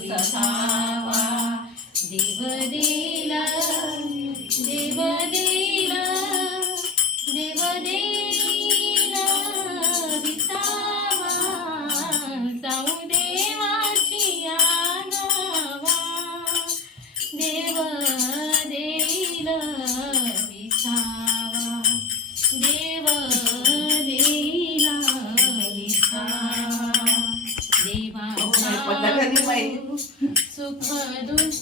विसावा देव दिला देव दिला देव दिला विसावा जाऊ देवाची आनावा देव दिला विसावा देव दिला विसावा देवा सुख दुःख